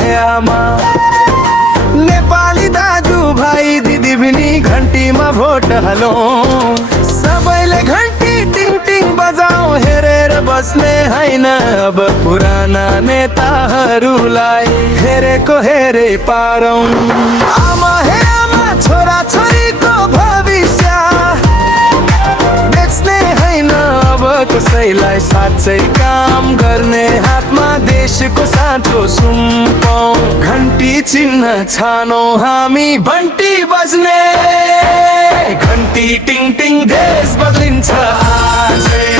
हे आमा नेपाली दाजु भाइ दिदी पनि घन्टीमा भोट हालौ सबैले घन्टी टिङ टिङ बजाऊ हेरेर बस्ने हैन अब पुराना नेताहरूलाई हेरेको हेरे पारौं आमा हे आमा छोरा छोरीको भविष्य बेच्ने हैन अब कसैलाई साँच्चै काम गर्ने हातमा देशको साँचो सुम्पौं घन्टी चिन्ह छानौ हामी बन्टी बज्ने घन्टी टिङ टिङ देश बदलिन्छ आजै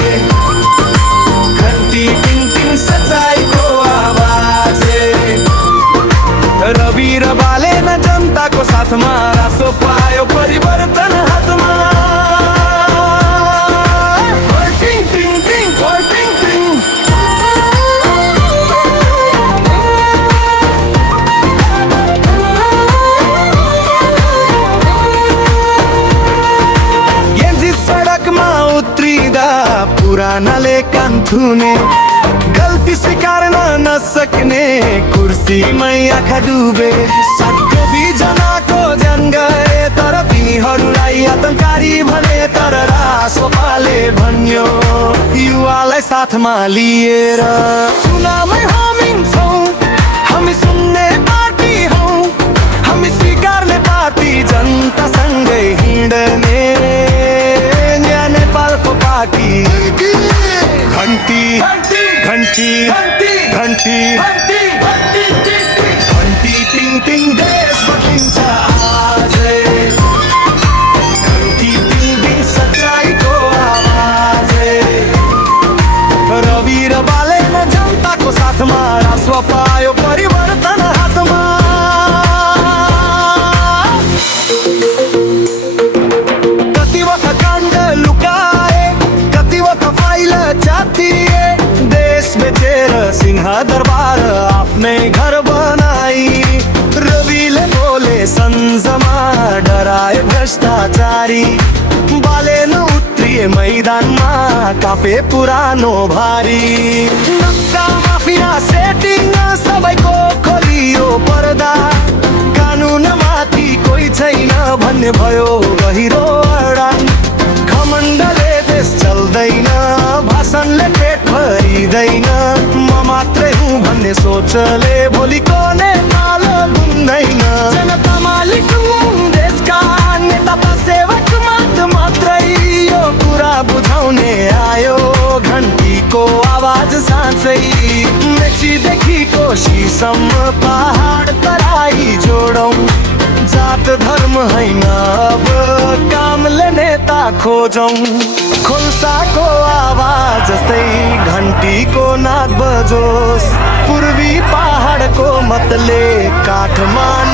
घन्टी टिङ टिङ सच्चाइको आवाजै रवि र बाले न जनताको साथमा रासो पायो परिवर्तन हातमा पुरानाले कान थुने गल्ती स्वीकार्न नसक्ने कुर्सीमै आँखा डुबे 7 जनाको ज्यान गए तर तिनीहरूलाई आतंककारी भने तर रासोपाले भन्यो युवालाई साथमा लिएर चुनावमै हामिन्छौँ हामी सुन्ने पार्टी हौ हामी स्वीकार्ने पार्टी जनतासँगै हिँड्ने नेपालको पार्टी घन्टी घन्टी घन्टी घन्टी टिङ टिङ देश बदलिन्छ आजै घन्टी टिङ टिङ सच्चाइको आवाजै रवि र बाले न जनताको साथमा रासो पायो परिवर्तन हातमा कतिवटा काण्ड लुकाए कतिवटा फाइल च्यातिए देश बेचेर सिंह दरबार आफ्नै घर बनाई रविले बोले सन्जमा डराए भ्रष्टाचारी बाले न उत्रिए मैदानमा कापे पुरानो भारी नक्सा माफिया सेटिङ सबैको खोलियो पर्दा कानुनमाथि कोही छैन भन्ने भयो गहिरो अडान घमण्डले देश चल्दैन भाषणले पेट भरिँदैन म मात्रै हुँ भन्ने सोचले भोलिको नेपाल घुम्दैन जनता मालिक हुँ देशका नेता सेवक मात्रै यो कुरा बुझाउने आयो घन्टीको आवाज साँच्चै मेचीदेखि कोशीसम्म पहाड तराई जोडौँ जात धर्म हैन अब कामले नेता खोजौँ खोल्साको आवाज जस्तै घन्टीको नाद बजोस् पूर्वी पहाडको मतले काठमाडौँ